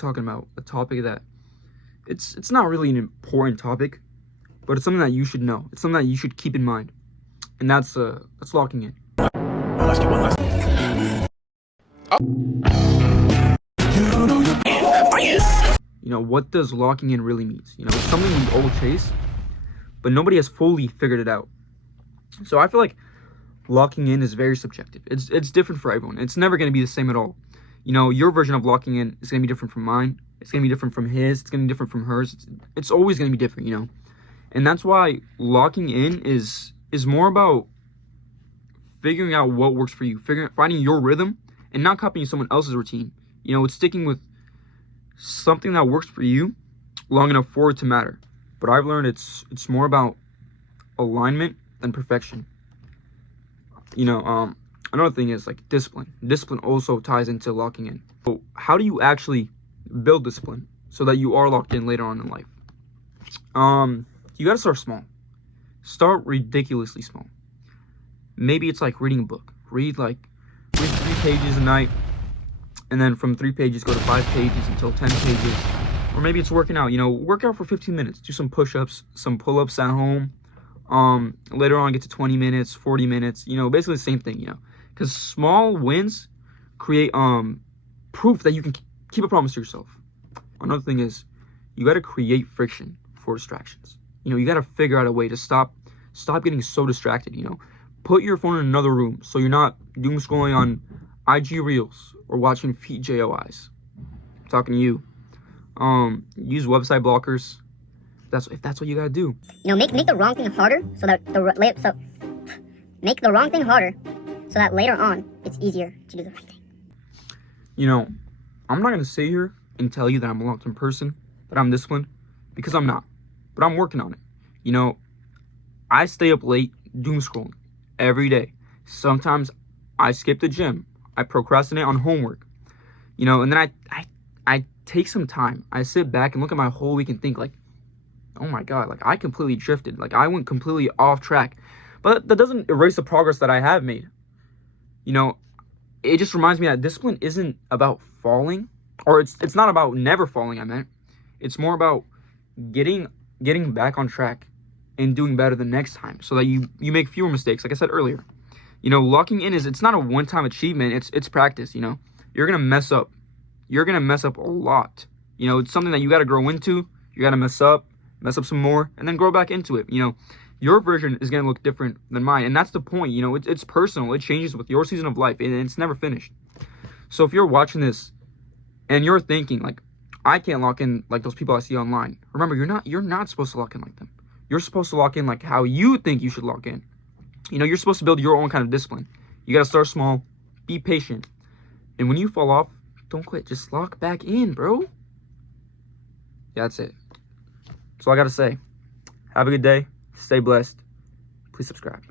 talking about a topic that it's not really an important topic, but it's something that you should know. It's something that you should keep in mind, and that's locking in. You know, what does locking in really mean? You know, it's something we all chase, but nobody has fully figured it out. So I feel like locking in is very subjective. It's different for everyone. It's never going to be the same at all. You know, your version of locking in is going to be different from mine. It's going to be different from his. It's going to be different from hers. It's always going to be different, you know. And that's why locking in is more about figuring out what works for you, finding your rhythm, and not copying someone else's routine. You know, it's sticking with something that works for you long enough for it to matter. But I've learned it's more about alignment than perfection. You know, another thing is like discipline. Discipline also ties into locking in. So how do you actually build discipline so that you are locked in later on in life? You gotta start small. Start ridiculously small. Maybe it's like reading a book. Read 3 pages a night, and then from 3 pages go to 5 pages until 10 pages. Or maybe it's working out. You know, work out for 15 minutes. Do some push-ups, some pull-ups at home. Later on get to 20 minutes, 40 minutes. You know, basically the same thing, you know. Because small wins create proof that you can keep a promise to yourself. Another thing is you got to create friction for distractions. You know, you got to figure out a way to stop getting so distracted, you know. Put your phone in another room so you're not doom scrolling on IG Reels or watching feet JOIs. I'm talking to you. Use website blockers. If that's what you gotta do. You know, make the wrong thing harder so that make the wrong thing harder so that later on it's easier to do the right thing. You know, I'm not gonna sit here and tell you that I'm a locked-in person, that I'm disciplined, because I'm not. But I'm working on it. You know, I stay up late doom scrolling every day. Sometimes I skip the gym. I procrastinate on homework. You know, and then I take some time. I sit back and look at my whole week and think like, oh my God, like I completely drifted. Like I went completely off track. But that doesn't erase the progress that I have made. You know, it just reminds me that discipline isn't about falling, or it's not about never falling, I meant. It's more about getting back on track and doing better the next time so that you make fewer mistakes, like I said earlier. You know, locking in it's not a one-time achievement, it's practice, you know. You're gonna mess up. You're gonna mess up a lot. You know, it's something that you gotta grow into. You gotta mess up some more, and then grow back into it. You know, your version is gonna look different than mine, and that's the point. You know, it's personal. It changes with your season of life, and it's never finished. So if you're watching this and you're thinking like, I can't lock in like those people I see online, remember, you're not supposed to lock in like them. You're supposed to lock in like how you think you should lock in. You know, you're supposed to build your own kind of discipline. You gotta start small, be patient, and when you fall off, don't quit. Just lock back in, bro. Yeah, that's it. That's all I gotta say. Have a good day. Stay blessed. Please subscribe.